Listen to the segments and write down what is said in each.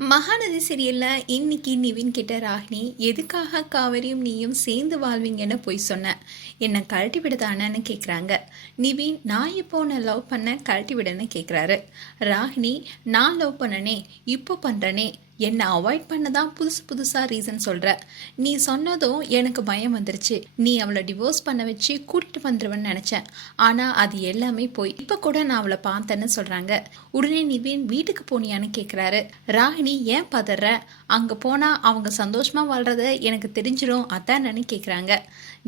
மகாநதி சீரியலில் இன்னைக்கு நிவின் கிட்ட ராகினி எதுக்காக காவேரியும் நீயும் சேர்ந்து வாழ்வீங்கன்னு போய் சொன்னேன் என்னை கழட்டி விடுதானன்னு கேட்குறாங்க நிவின் நான் இப்போ உன்னை லவ் பண்ண கழட்டி விடன்னு கேட்குறாரு ராகினி நான் லவ் பண்ணனே இப்போ பண்ணுறனே என்னை அவாய்ட் பண்ண தான் புதுசு புதுசாக ரீசன் சொல்கிற நீ சொன்னதும் எனக்கு பயம் வந்துருச்சு. நீ அவளை டிவோர்ஸ் பண்ண வச்சு கூட்டிட்டு வந்துடுவேன்னு நினச்சேன். ஆனால் அது எல்லாமே போய் இப்போ கூட நான் அவளை பார்த்தேன்னு சொல்கிறாங்க உடனே நிவின் வீட்டுக்கு போனியான்னு கேட்குறாரு ராகினி ஏன் பதற? அங்கே போனால் அவங்க சந்தோஷமாக வாழ்றத எனக்கு தெரிஞ்சிடும் அதானன்னு கேட்குறாங்க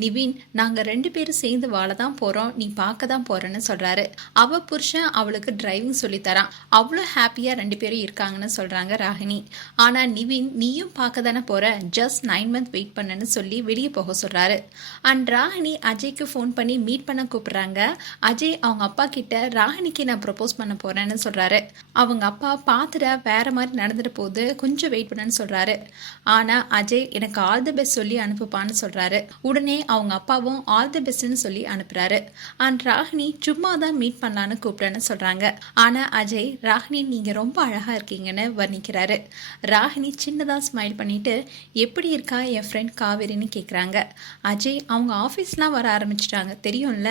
நிவின் நாங்கள் ரெண்டு பேரும் சேர்ந்து வாழ தான் போகிறோம் நீ பார்க்க தான் போகிறேன்னு சொல்கிறாரு அவள் புருஷன் அவளுக்கு டிரைவிங் சொல்லித்தரான் அவ்வளோ ஹாப்பியாக ரெண்டு பேரும் இருக்காங்கன்னு சொல்கிறாங்க ராகினி. ஆனால் நிவின் நீயும் பார்க்க தானே போகிற ஜஸ்ட் நைன் மந்த் வெயிட் பண்ணுன்னு சொல்லி வெளியே போக சொல்கிறாரு அண்ட் ராகினி அஜய்க்கு ஃபோன் பண்ணி மீட் பண்ண கூப்பிட்றாங்க. அஜய் அவங்க அப்பா கிட்ட ராகினிக்கு நான் ப்ரப்போஸ் பண்ண போகிறேன்னு சொல்கிறாரு அவங்க அப்பா பார்த்துட வேற மாதிரி நடந்துட்டு போகுது கொஞ்சம் வெயிட் பண்ணுன்னு சொல்கிறாரு ஆனால் அஜய் எனக்கு ஆல் தி பெஸ்ட் சொல்லி அனுப்புப்பான்னு சொல்கிறாரு உடனே அவங்க அப்பாவும் ஆல் தி பெஸ்ட்னு சொல்லி அனுப்புகிறாரு அண்ட் ராகினி சும்மா தான் மீட் பண்ணலான்னு கூப்பிட்டேன்னு சொல்கிறாங்க ஆனால் அஜய் ராகினி நீங்கள் ரொம்ப அழகாக இருக்கீங்கன்னு வர்ணிக்கிறாரு. ராகினி சின்னதாக ஸ்மைல் பண்ணிட்டு எப்படி இருக்கா என் ஃப்ரெண்ட் காவேரின்னு கேட்குறாங்க அஜய் அவங்க ஆஃபீஸ்லாம் வர ஆரம்பிச்சிட்டாங்க. தெரியும்ல?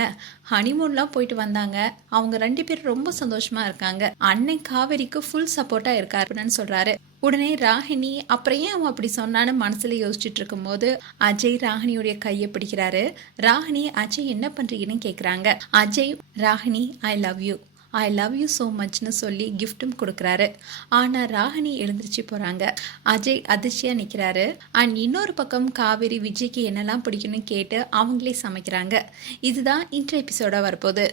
ஹனிமூன்லாம் போயிட்டு வந்தாங்க. அவங்க ரெண்டு பேரும் ரொம்ப சந்தோஷமா இருக்காங்க. அன்னை காவேரிக்கு ஃபுல் சப்போர்ட்டாக இருக்காருன்னு சொல்கிறாரு உடனே ராகினி அப்புறம் ஏன் அவன் அப்படி சொன்னான்னு மனசுல யோசிச்சுட்டு இருக்கும்போது அஜய் ராகினியுடைய கையை பிடிக்கிறாரு. ராகினி அஜய் என்ன பண்றீங்கன்னு கேக்குறாங்க. Ajay Ragini I love you I love you so மச்னு சொல்லி கிஃப்ட்டும் கொடுக்குறாரு. ஆனால் ராகினி எழுந்திரிச்சு போகிறாங்க அஜய் அதிர்ச்சியாக நிற்கிறாரு அண்ட் இன்னொரு பக்கம் காவேரி விஜய்க்கு என்னெல்லாம் பிடிக்கும்னு கேட்டு அவங்களே சமைக்கிறாங்க. இதுதான் இன்ட்ர எபிசோடாக வரப்போகுது.